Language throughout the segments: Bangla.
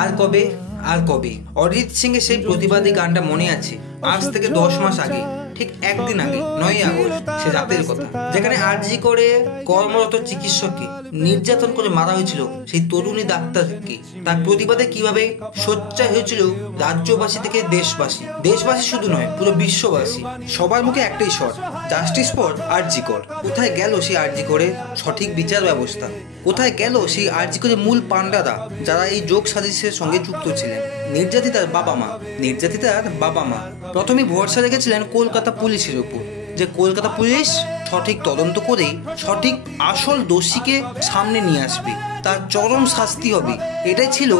আর কবে আর কবে অরিজিৎ সিং এর সেই প্রতিবাদী গানটা মনে আছে। আজ থেকে 10 মাস আগে, ঠিক একদিন আগে 9ই আগস্ট সে রাতের কথা, যেখানে আরজি করে কর্মরত চিকিৎসককে নির্যাতন করে মারা হয়েছিল সেই তরুণী ডাক্তারকে। তার প্রতিবাদে কিভাবে সোচ্চার হয়েছিল রাজ্যবাসী থেকে দেশবাসী শুধু নয়, পুরো বিশ্ববাসী। সবার মুখে একটাই স্বর, জাস্টিস ফর আরজি কর। কোথায় গেল সেই আরজি করে সঠিক বিচার ব্যবস্থা? কোথায় গেল সেই আরজি করে মূল পান্ডারা যারা এই যোগ সাজিশের সঙ্গে যুক্ত ছিলেন? নির্যাতিতার বাবা মা প্রথমে ভরসা রেখেছিলেন কলকাতা পুলিশের উপর, যে কলকাতা পুলিশ সঠিক তদন্ত করে সঠিক আসল দোষীকে সামনে নিয়ে আসবে, তার চরম শাস্তি হবে। এটাই ছিল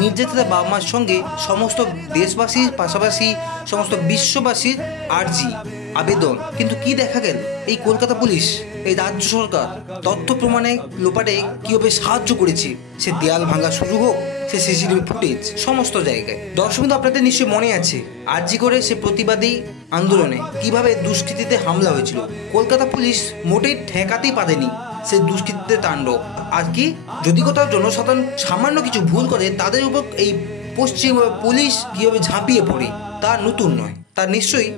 নির্যাতিতার বাবা মার সঙ্গে সমস্ত দেশবাসীর পাশাপাশি সমস্ত বিশ্ববাসীর আর্জি আবেদন। কিন্তু কি দেখা গেল? এই কলকাতা পুলিশ, এই রাজ্য সরকার তথ্য প্রমাণে লোপাটে কিভাবে সাহায্য করেছে, সে দেয়াল ভাঙা শুরু হোক, সে সিসিটিভি ফুটেজ সমস্ত জায়গায়। দর্শক বন্ধু, আপনাদের নিশ্চয়ই মনে আছে আরজি করে সে প্রতিবাদী আন্দোলনে কিভাবে দুষ্কৃতীতে হামলা হয়েছিল। কলকাতা পুলিশ মোটেই ঠেকাতেই পারেনি সে দুষ্কৃতীতে তাণ্ডব। আর কি, যদি কোথাও জনসাধারণ সামান্য কিছু ভুল করে, তাদের উপর এই পশ্চিম পুলিশ কিভাবে ঝাঁপিয়ে পড়ে, তা নতুন নয়, তা নিশ্চয়ই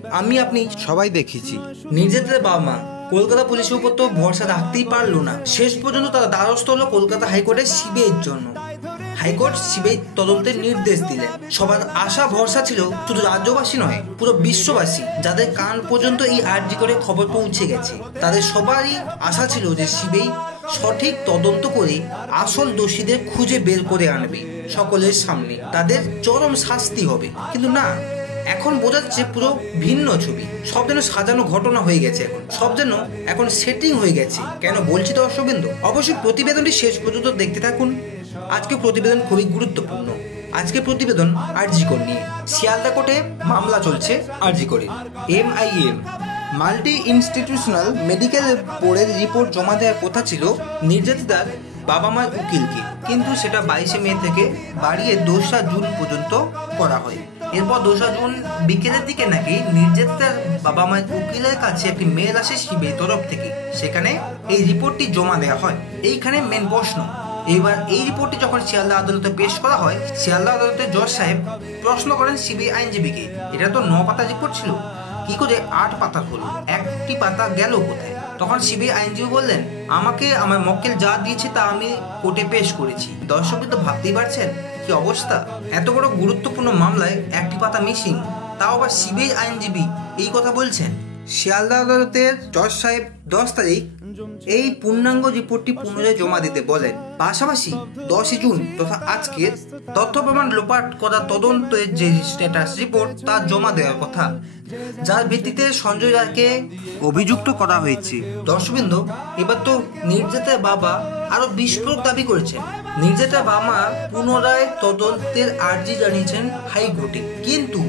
আপনি সবাই দেখেছি। নির্যাতিতার বাবা মা কলকাতা পুলিশের উপর তো ভরসা রাখতেই পারলো না। শেষ পর্যন্ত তারা দ্বারস্থ হলো কলকাতা হাইকোর্টের সিবিআইয়ের জন্য। হাইকোর্ট সিবিআই তদন্তের নির্দেশ দিলেন। সবার আশা ভরসা ছিল শুধু রাজ্যবাসী নয়, পুরো বিশ্ববাসী, যাদের কান পর্যন্ত এই আরজি করে খবর পৌঁছে গেছে, তাদের সবারই আশা ছিল যে সিবিআই সঠিক তদন্ত করে আসল দোষীদের খুঁজে বের করে আনবে, সকলের সামনে তাদের চরম শাস্তি হবে। কিন্তু না, এখন বোঝাচ্ছে পুরো ভিন্ন ছবি। সব যেন সাজানো ঘটনা হয়ে গেছে, সব যেন এখন সেটিং হয়ে গেছে। কেন বলছি দর্শকবৃন্দ? অবশ্যই প্রতিবেদনটি শেষ পর্যন্ত দেখতে থাকুন। আজকে প্রতিবেদন খুবই গুরুত্বপূর্ণ। আজকে প্রতিবেদন আরজি কর নিয়ে। শিয়ালদা কোর্টে মামলা চলছে আরজি করে। MIM মাল্টি ইনস্টিটিউশনাল মেডিকেল বোর্ডের রিপোর্ট জমা দেওয়ার কথা ছিল নির্যাতিতার বাবা মার উকিলকে, কিন্তু সেটা 22শে মে থেকে বাড়িয়ে 2রা জুন পর্যন্ত করা হয়। এরপর 2রা জুন বিকেলের দিকে নাকি নির্যাতিতার বাবা মায়ের উকিলের কাছে একটি মেল আসে সিবিআই তরফ থেকে, সেখানে এই রিপোর্টটি জমা দেওয়া হয়। এইখানে মেন প্রশ্ন, এবার এই রিপোর্টটি যখন শিয়ালদা আদালতে পেশ করা হয়, শিয়ালদা আদালতে জজ সাহেব প্রশ্ন করেন সিবিআই আইনজীবীকে, এটা তো 9 পাতা রিপোর্ট ছিল, কি করে 8 পাতা হলো, একটি পাতা গেল কোথায়? তখন সিবিআই আইনজীবী বললেন, আমাকে আমার মক্কেল যা দিয়েছে তা আমি কোর্টে পেশ করেছি। দর্শক তো ভাবতেই পারছেন কি অবস্থা। এত বড় গুরুত্বপূর্ণ মামলায় একটি পাতা মিসিং, তাও আবার সিবিআই আইনজীবী এই কথা বলছেন। শিয়ালদা আদালতের জজ সাহেব 10 তারিখ এই পূর্ণাঙ্গ রিপোর্টটি পুনরায় জমা দিতে বলেন। পাশাপাশি 10 জুন তথা আজকের তথ্য প্রমাণ লোপাট করা তদন্তের যে স্ট্যাটাস রিপোর্ট তা জমা দেওয়ার কথা, যার ভিত্তিতে সঞ্জয় রায়কে অভিযুক্ত করা হয়েছে। দর্শকবৃন্দ, এবার তো নির্যাতিতার বাবা আরো বিস্ফোরক দাবি করেছেন। নির্যাতিতার বাবা পুনরায় তদন্তের আর্জি জানিয়েছেন হাইকোর্টে, কিন্তু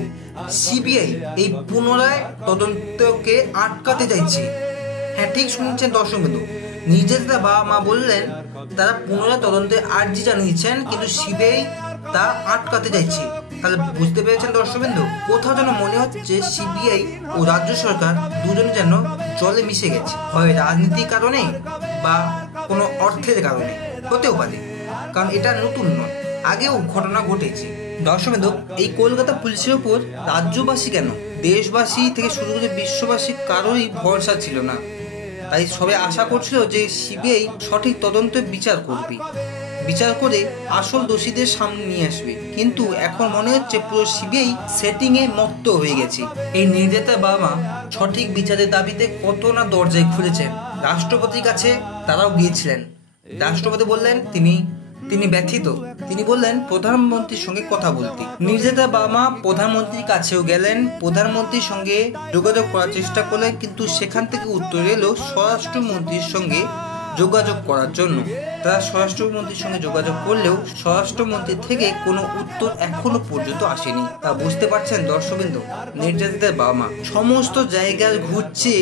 সিবিআই এই পুনরায় তদন্তকে আটকাতে চাইছে। হ্যাঁ, ঠিক শুনছেন দর্শকবৃন্দ, নির্যাতিতার বাবা মা বললেন তারা পুনরায় তদন্তের আর্জি জানিয়েছেন, কিন্তু সিবিআই তা আটকাতে চাইছে। তাহলে বুঝতে পেরেছেন দর্শকবৃন্দ, কোথাও যেন মনে হচ্ছে সিবিআই ও রাজ্য সরকার দুজনে যেন জলে মিশে গেছে, হয় রাজনীতির কারণে বা কোনো অর্থের কারণে, হতেও পারে, কারণ এটা নতুন নয়, আগেও ঘটনা ঘটেছে। দর্শকবৃন্দ, এই কলকাতা পুলিশের উপর রাজ্যবাসী কেন, দেশবাসী থেকে শুরু করে বিশ্ববাসী কারোরই ভরসা ছিল না। তাই সবাই আশা করছিল যে সিবিআই সঠিক তদন্তে বিচার করবে, বিচার করে আসল দোষীদের সামনে নিয়ে আসবে। কিন্তু এখন মনে হচ্ছে পুরো সিবিআই সেটিংয়ে মত্ত হয়ে গেছে। এই নির্যাতিতার বাবা মা সঠিক বিচারের দাবিতে কত না দরজায় খুলেছেন। রাষ্ট্রপতির কাছে তারাও গিয়েছিলেন। রাষ্ট্রপতি বললেন তিনি ব্যথিত। তিনি বললেন প্রধানমন্ত্রীর সঙ্গে কথা বলতে। নির্যাতিতার বাবা মা প্রধানমন্ত্রীর কাছেও গেলেন, প্রধানমন্ত্রীর সঙ্গে যোগাযোগ করার চেষ্টা করলেন, কিন্তু সেখান থেকে উত্তর এলো স্বরাষ্ট্রমন্ত্রীর সঙ্গে যোগাযোগ করার জন্য। তারা স্বরাষ্ট্রমন্ত্রীর সঙ্গে যোগাযোগ করলেও স্বরাষ্ট্রমন্ত্রী থেকে কোনো উত্তর এখনো পর্যন্ত আসেনি। তা বুঝতে পারছেন দর্শকবৃন্দ, নির্যাতিতার বাবা মা সমস্ত জায়গায় ঘুরছে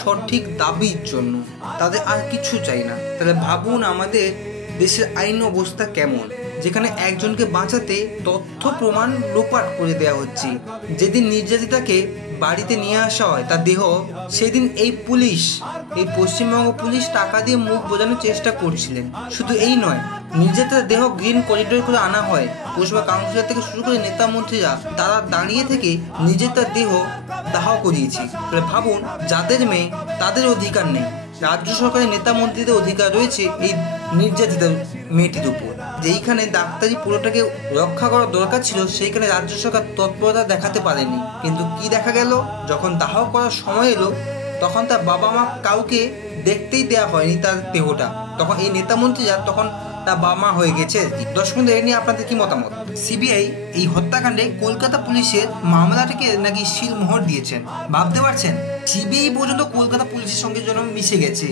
সঠিক দাবির জন্য, তাদের আর কিছু চাই না। তাহলে ভাবুন আমাদের দেশের আইন অবস্থা কেমন, যেখানে একজনকে বাঁচাতে তথ্য প্রমাণ লোপাট করে দেওয়া হচ্ছে। যেদিন নির্যাতিতাকে বাড়িতে নিয়ে আসা হয় তার দেহ, সেদিন এই পুলিশ, এই পশ্চিমবঙ্গ পুলিশ টাকা দিয়ে মুখ বোঝানোর চেষ্টা করছিলেন। শুধু এই নয়, নির্যাতিতার দেহ গ্রিন করিডোর করে আনা হয়। পৌরসভা কাউন্সিলর থেকে শুরু করে নেতা মন্ত্রীরা তারা দাঁড়িয়ে থেকে নির্যাতিতার দেহ দাহ করিয়েছে। ভাবুন, যাদের মেয়ে তাদের অধিকার নেই, রাজ্য সরকারের নেতা মন্ত্রীদের অধিকার রয়েছে এই নির্যাতিত মেয়েটির উপর। যেইখানে ডাক্তারি পুরোটাকে রক্ষা করার দরকার ছিল, সেইখানে রাজ্য সরকার তৎপরতা দেখাতে পারেনি। কিন্তু কি দেখা গেল, যখন দাহ করার সময় এলো তখন তার বাবা মা কাউকে দেখতেই দেওয়া হয়নি তার দেহটা। তখন এই নেতা মন্ত্রীরা তখন তার বাবা মা হয়ে গেছে। দর্শক বন্ধু, এই নিয়ে আপনাদের কি মতামত? সিবিআই এই হত্যাকাণ্ডে কলকাতা পুলিশের মামলাটাকে নাকি সিলমোহর দিয়েছেন। ভাবতে পারছেন, সিবিআই পর্যন্ত কলকাতা পুলিশের সঙ্গে যেন মিশে গেছে,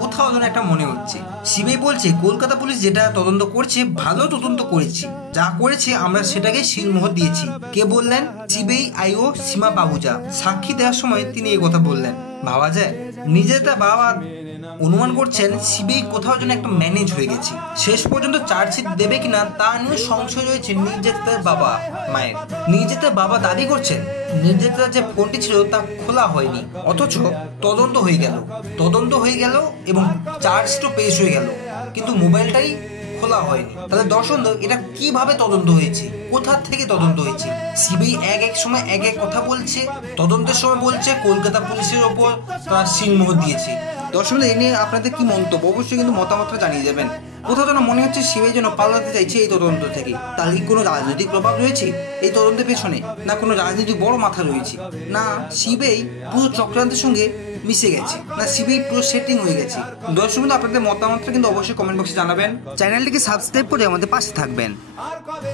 কোথাও যেন একটা মনে হচ্ছে। সিবিআই বলছে কলকাতা পুলিশ যেটা তদন্ত করছে ভালো তদন্ত করেছি, যা করেছে আমরা সেটাকে সিলমোহর দিয়েছি। কে বললেন? সিবিআই আইও সীমা বাহুজা সাক্ষী দেওয়ার সময় তিনি এই কথা বললেন। ভাবা যায়, নিজে তার বাবা অনুমান করছেন সিবিআই কোথাও যেন একটা ম্যানেজ হয়ে গেছে। শেষ পর্যন্ত চার্জশিট দেবে কিনা তা নিয়ে সংশয় রয়েছে নির্যাতিতার বাবা মায়ের। নির্যাতিতার বাবা দাবি করছেন নির্যাতিতার যে ফোনটি ছিল তা খোলা হয়নি, অথচ তদন্ত হয়ে গেল এবং চার্জশিটও পেশ হয়ে গেল, কিন্তু মোবাইলটাই খোলা হয়নি। তাহলে দর্শক, এটা কিভাবে তদন্ত হয়েছে, কোথা থেকে তদন্ত হয়েছে? সিবিআই এক সময় এক কথা বলছে, তদন্তের সময় বলছে কলকাতা পুলিশের ওপর তারা সিলমোহর দিয়েছে। দর্শক, এই নিয়ে আপনাদের কি মন্তব্য অবশ্যই কিন্তু মতামতটা জানিয়ে যাবেন। কোথাও যেন মনে হচ্ছে সিবিআই যেন পালাতে চাইছে এই তদন্ত থেকে। তার কি কোনো রাজনৈতিক প্রভাব রয়েছে এই তদন্তের পেছনে, না কোনো রাজনৈতিক বড় মাথা রয়েছে, না সিবিআই পুরো চক্রান্তের সঙ্গে মিশে গেছে, না সিবিআই পুরো সেটিং হয়ে গেছে? দর্শক বন্ধু, আপনাদের মতামতটা কিন্তু অবশ্যই কমেন্ট বক্সে জানাবেন। চ্যানেলটিকে সাবস্ক্রাইব করে আমাদের পাশে থাকবেন।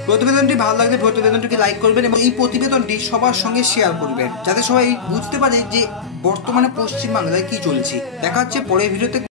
প্রতিবেদনটি ভালো লাগলে প্রতিবেদনটিকে লাইক করবেন এবং এই প্রতিবেদনটি সবার সঙ্গে শেয়ার করবেন, যাতে সবাই বুঝতে পারে যে বর্তমানে পশ্চিমবাংলায় কি চলছে। দেখা হচ্ছে পরের ভিডিওতে।